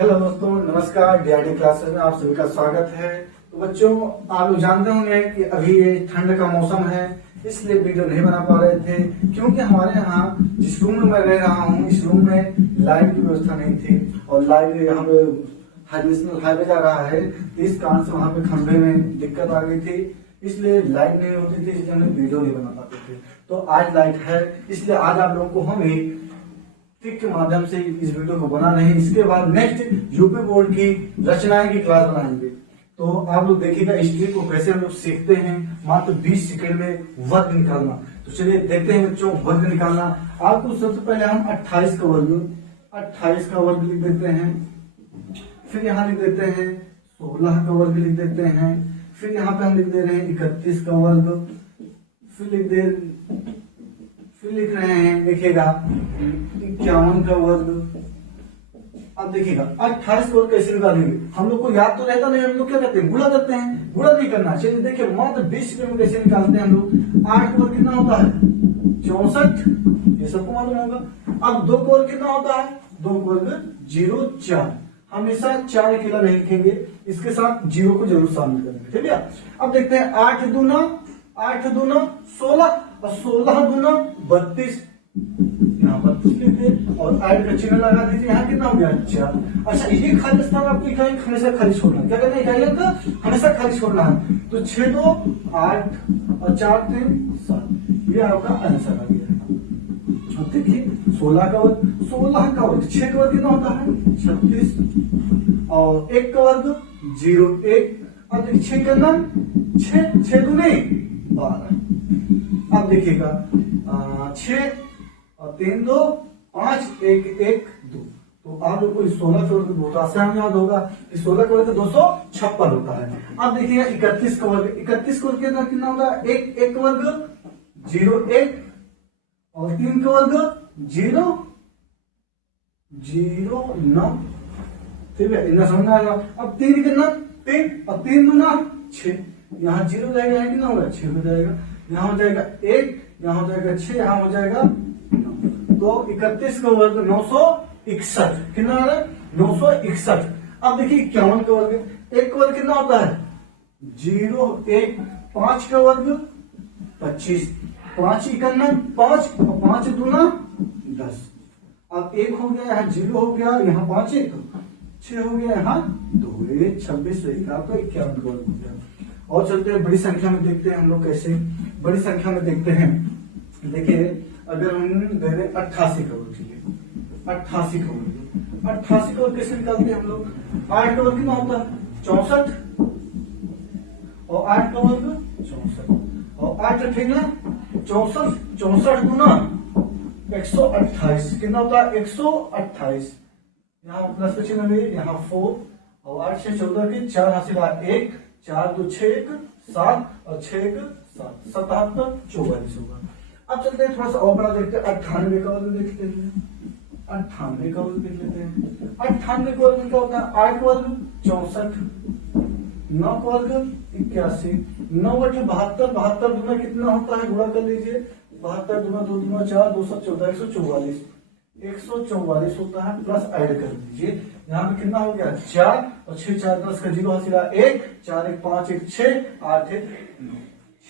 Hello दोस्तों, नमस्कार। DRD classes में आप सभी का स्वागत है। तो बच्चों, आप लोग जानते होंगे कि अभी ये ठंड का मौसम है, इसलिए वीडियो नहीं बना पा रहे थे क्योंकि हमारे यहाँ जिस रूम में मैं रह रहा हूँ इस रूम में लाइट की व्यवस्था नहीं थी और लाइट यहाँ पे नेशनल हाईवे जा रहा है, इस कारण से वहाँ पे खंभे में दिक्कत आ गई थी, इसलिए लाइट नहीं होती थी, इसलिए हम वीडियो नहीं बना पाते थे। तो आज लाइट है, इसलिए आज आप लोगों को हम ट्रिक के माध्यम से इस वीडियो को बना रहे हैं। इसके बाद नेक्स्ट यूपी बोर्ड की रचनाएं की क्लास बनाएंगे। तो आप लोग देखिएगा इस ट्रिक को कैसे हम लोग सीखते हैं, मात्र 20 सेकंड में वर्ग निकालना। तो चलिए देखते हैं बच्चों, वर्ग निकालना। आपको सबसे पहले हम 28 का वर्ग लिख देते हैं, फिर यहाँ लिख देते हैं 16 का वर्ग लिख देते हैं, फिर यहाँ पे हम लिख दे रहे हैं 31 का वर्ग, फिर लिख रहे हैं देखिएगा 51 का वर्ग। अब देखिएगा 28 को कैसे निकालेंगे, हम लोग को याद तो रहता नहीं, हम लोग क्या करते हैं, गुणा करते हैं। गुणा नहीं करना, चलिए देखिए मात्र 20 सेकंड में कैसे निकालते हैं हम लोग। 8 का वर्ग कितना होता है 64, ये सबको मालूम होगा। अब 2 का वर्ग कितना होता है, 2 का वर्ग 0 4। हमेशा 4 अकेला नहीं लिखेंगे, इसके साथ 0 को जरूर शामिल करेंगे, ठीक है। अब देखते हैं 8 दूना 16 और 16 दूना 32, यहाँ 32 लिखे और ऐड का चिन्ह लगा दीजिए। यहाँ कितना हो गया 4। अच्छा, ये खाली स्थान आपको इकाई हमेशा खाली छोड़ना है। क्या करना है, इकाइयों का हमेशा खाली छोड़ना है। तो 6 2 8 और 4 3 7, ये आपका आंसर आ गया। अब देखिए 16 का वर्ग 6 का वर्ग कितना होता है 36 और 1 का वर्ग 0 1। अब देखिए 6 का नाम 6 दूने 12। अब देखिएगा 6 और 3 2 5 1 1 2। तो आप लोग को 16 का वर्ग बहुत आसान याद होगा। 16 का वर्ग 256 होता है। अब देखिएगा 31 का वर्ग कितना होगा 1 का वर्ग 0 1 और 3 का वर्ग 0 0 9, ठीक है, इतना समझ आएगा। अब 3 कितना 3 और 3 दूना 6, यहाँ 0 जाएगा, कितना होगा 6 हो जाएगा, यहाँ हो जाएगा 1, यहाँ हो जाएगा 6, यहाँ हो जाएगा 9। तो 31 का वर्ग 961, कितना आ रहा है 961। अब देखिए 51 का वर्ग, 1 का वर्ग कितना होता है 0 1, 5 का वर्ग 25, 5 51 5 और 5 दूना 10। अब 1 हो गया, यहाँ 0 हो गया, यहाँ 5 1 6 हो गया, यहाँ 2 26 आपका 51 का वर्ग हो गया। और चलते हैं बड़ी संख्या में, देखते हैं हम लोग कैसे बड़ी संख्या में देखते हैं। देखिए अगर हम दे दें 88 का वर्ग, ठीक है 88 का वर्ग कैसे निकालते हैं हम लोग। 8 का वर्ग कितना होता है 64 और 8 का वर्ग 64 और 8 अठेगा 64, 64 गुना 128, कितना होता है 128। यहाँ प्लस का चिन्ह है, यहाँ 4 और 8 6 14 के 4 हासिल 1 4 2 6 1 7 और 6 1 7 77 44 होगा। अब चलते हैं थोड़ा सा और बड़ा देखते हैं, 98 का वर्ग देखते हैं। 98 का वर्ग देख लेते हैं। 98 का वर्ग क्या होता है 8 का वर्ग 64, 9 का वर्ग 81, 9 8 72, 72 दूना कितना होता है, गुणा कर लीजिए। 72 दूना 2 दूना 4 214 144 होता है, प्लस ऐड कर दीजिए। यहाँ पे कितना हो गया 4 और 6 4 10 का 0 हासिल 1 4 1 5 1 6 8 1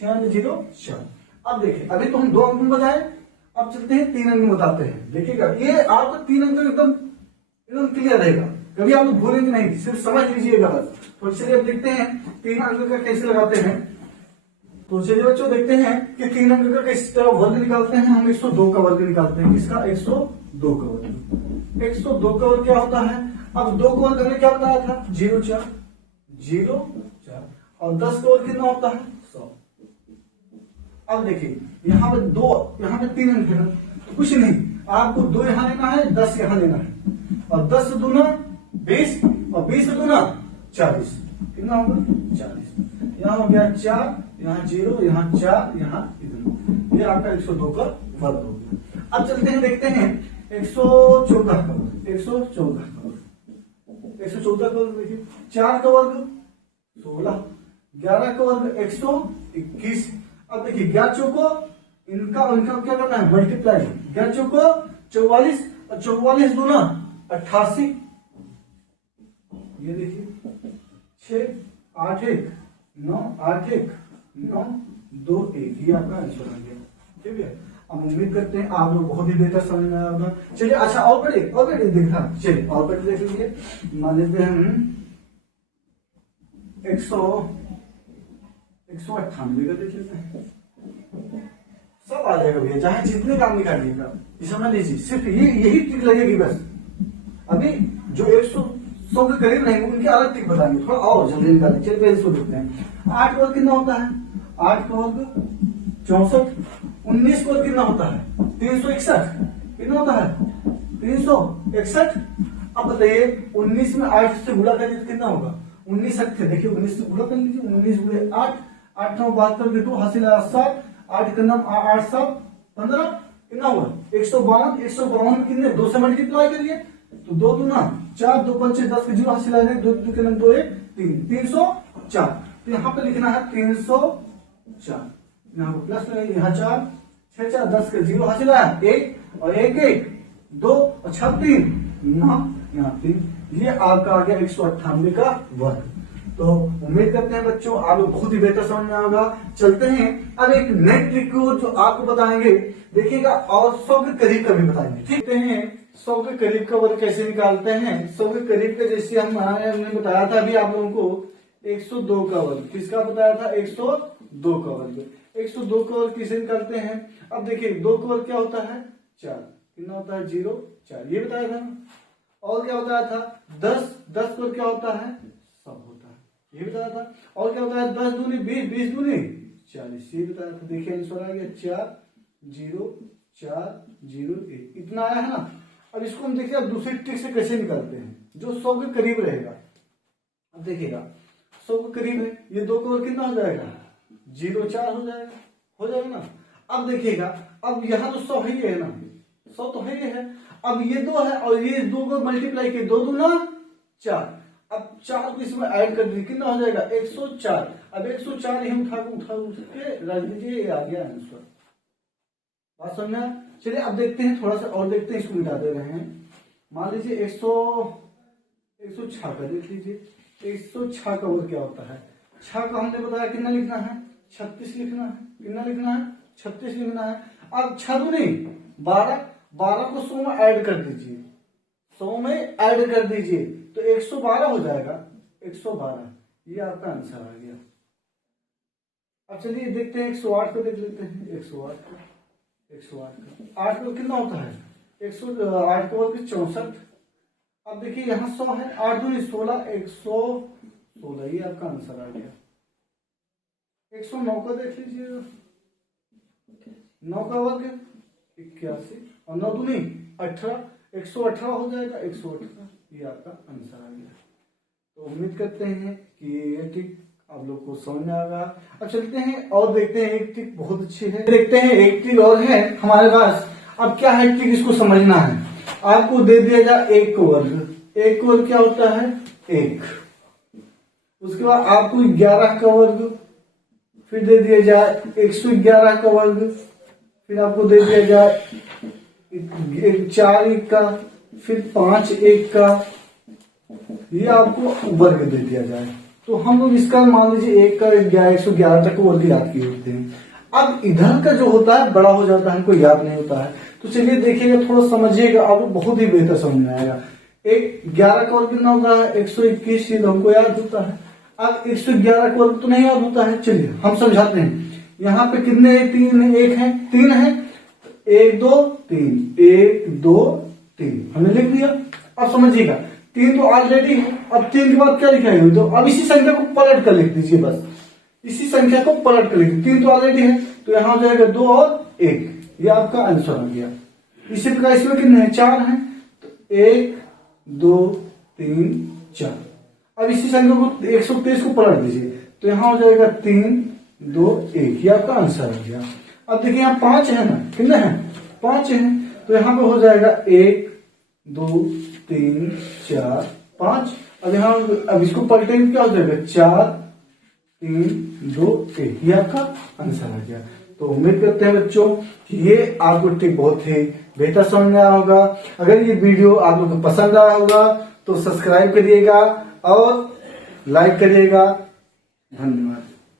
9 0 4। अब देखिए अभी तो हम 2 अंक में बताए, अब चलते हैं 3 अंक में बताते हैं। देखिएगा ये आपका 3 अंक एकदम क्लियर रहेगा, कभी आप भूलेंगे नहीं, सिर्फ समझ लीजिएगा बस। तो चलिए अब देखते हैं 3 अंक का कैसे लगाते हैं। तो चलिए बच्चों देखते हैं कि 3 अंक का किस तरह वर्ग निकालते हैं। हम 102 का वर्ग निकालते हैं। किसका 102 का वर्ग। 102 का वर्ग क्या होता है, अब 2 का वर्ग हमने क्या बताया था 0 4 और 10 का वर्ग कितना होता है 100। अब देखिए यहाँ पे 2, यहाँ पे 3 अंक है ना, तो कुछ नहीं, आपको 2 यहाँ लेना है 10 यहाँ लेना है और 10 दूना 20 और 20 दूना 40, कितना होगा 40। यहाँ हो गया 4, यहाँ 0, यहाँ 4, यहाँ इधर, ये आपका 102 का वर्ग हो गया। अब चलते हैं देखते हैं 114 का वर्ग। 114 का वर्ग देखिए 4 का वर्ग 16, 11 का वर्ग 121। अब देखिए 11 चौको इनका क्या करना है मल्टीप्लाई, 11 चौको 44 और 44 दूना 88 ये देखिए 6 8 1 9 8 1 9 2 1, ये आपका आंसर आ गया। ठीक है, अब उम्मीद करते हैं आप लोग बहुत ही बेहतर समझ में आया होगा। चलिए अच्छा और पढ़े देखा, चलिए और पढ़े देख लीजिए। मान लेते हैं 198 का देख लेते हैं, सब आ जाएगा भैया, चाहे जितने काम निकालिएगा। समझ लीजिए सिर्फ यही ट्रिक लगेगी बस। अभी जो 100 के करीब नहीं उनकी अलग ट्रिक बताएंगे, थोड़ा और जल्दी निकालें। चलिए पहले इसको देखते हैं। 8 का वर्ग कितना होता है? 8 का वर्ग 64। 19 का वर्ग कितना होता है? 361। कितना होता है? 361। अब बताइए 19 में 8 से गुणा करिए तो कितना होगा? 19 सकते, देखिए 19 से गुणा कर लीजिए। 19 गुणे 8, 8 9 72 के 2 हासिल आया 7, 8 का नाम 8 7 15, कितना हुआ? 152। 152 में कितने? 2 से मल्टीप्लाई करिए तो 2 दूना 4, 2 पंचे 10 के 0 हासिल आएगा, 2 2 के नाम 2 1 3, 304। तो यहाँ पे लिखना है 304, यहाँ पे प्लस लगाइए, यहाँ 4 6 4 10 के 0 हासिल आया 1 और 1 1 2 और 6 3 9, यहाँ 3। ये आपका आ गया 198 का वर्ग। तो उम्मीद करते हैं बच्चों आप लोग बहुत ही बेहतर समझ में आएगा। चलते हैं अब एक नई ट्रिक को जो आपको बताएंगे, देखिएगा, और 100 के करीब का भी बताएंगे। ठीक है, 100 के करीब का वर्ग कैसे निकालते हैं? 100 के करीब का जैसे हमने बताया था अभी आप लोगों को 102 का वर्ग। किसका बताया था? 102 का वर्ग। 102 का वर्ग किसे निकालते हैं? अब देखिए 2 का वर्ग क्या होता है? 4। कितना होता है? 0 4, ये बताया था। और क्या बताया था? 10 10 का वर्ग क्या होता है? 100 होता है, ये बताया था। और क्या बताया? 10 दूनी 20, 20 दूनी 40, ये बताया था। देखिए आंसर आ गया 4 0 4 0 1, इतना आया है ना। अब इसको हम देखिए अब दूसरी ट्रिक से कैसे निकालते हैं जो 100 के करीब रहेगा। अब देखिएगा 100 के करीब है, ये 2 का वर्ग कितना हो जाएगा? 0 4 हो जाएगा ना। अब देखिएगा, अब यहाँ तो 100 ही है ना, 100 तो है ही है। अब ये 2 है और ये 2 को मल्टीप्लाई किए, 2 दूना 4। अब 4 को इसमें ऐड कर दीजिए, कितना हो जाएगा? 104। अब 104 ही उठा के रख दीजिए, ये आ गया आंसर। बात समझना। चलिए अब देखते हैं, थोड़ा सा और देखते हैं, इसको मिटा दे रहे हैं। मान लीजिए 106 का देख लीजिए। 106 का वर्ग क्या होता है? 6 का हमने बताया कितना लिखना है? 36 लिखना है। कितना लिखना है? 36 लिखना है। अब 6 दूनी 12, 12 को 100 में ऐड कर दीजिए, 100 में ऐड कर दीजिए तो 112 हो जाएगा। 112, ये आपका आंसर आ गया। अब चलिए देखते हैं 108 को देख लेते हैं। 108 का 8 का कितना होता है? 108 का वर्ग 64। अब देखिए यहाँ 100 है, 8 दूनी 16, 116, ये आपका आंसर आ गया। 109 का देख लीजिएगा, 9 का वर्ग 81 और 9 दूनी 18, 118 हो जाएगा। 118, ये आपका आंसर आ गया। तो उम्मीद करते हैं कि ये ट्रिक आप लोग को समझ में आएगा। अब चलते हैं और देखते हैं, एक ट्रिक बहुत अच्छी है, देखते हैं एक ट्रिक और है हमारे पास। अब क्या है ट्रिक, इसको समझना है। आपको दे दिया जाए 1 का वर्ग। 1 का वर्ग क्या होता है? 1। उसके बाद आपको 11 का वर्ग, फिर दे दिया जाए 111 का वर्ग, फिर आपको दे दिया जाए 4 1 का, फिर 5 1 का, ये आपको वर्ग दे दिया जाए। तो हम लोग इसका मान लीजिए 1 का 111 तक वर्ग याद किए होते हैं। अब इधर का जो होता है बड़ा हो जाता है, हमको याद नहीं होता है। तो चलिए देखिएगा, थोड़ा समझिएगा, आपको बहुत ही बेहतर समझ में आएगा। 11 का वर्ग कितना होता है? 121, ये हमको याद होता है। अब 111 का वर्ग तो नहीं याद होता है, चलिए हम समझाते हैं। यहाँ पे कितने 3 1 है? 3 है, 1 2 3, 1 2 3 हमने लिख दिया। अब समझिएगा 3 तो ऑलरेडी है, अब 3 के बाद क्या लिखा है? तो अब इसी संख्या को पलट कर लिख दीजिए, बस इसी संख्या को पलट कर लिख दीजिए। 3 तो ऑलरेडी है, तो यहाँ हो जाएगा 2 और 1, ये आपका आंसर आ गया। इसी प्रकार इसमें कितने हैं? 4 हैं, तो 1 2 3 4। अब इसी संख्या को 123 को पलट दीजिए, तो यहाँ हो जाएगा 3 2 1, ये आपका आंसर आ गया। अब देखिए यहाँ 5 है ना, कितने हैं? 5 है, तो यहाँ पे हो जाएगा 1 2 3 4 5। अब यहाँ अब इसको पलटेंगे क्या हो जाएगा? 4 3 2 1, ये आपका आंसर आ गया। तो उम्मीद करते हैं बच्चों कि ये आपको ट्रिक बहुत ही बेहतर समझ में आया होगा। अगर ये वीडियो आप लोग को पसंद आया होगा तो सब्सक्राइब करिएगा, और लाइक करिएगा। धन्यवाद।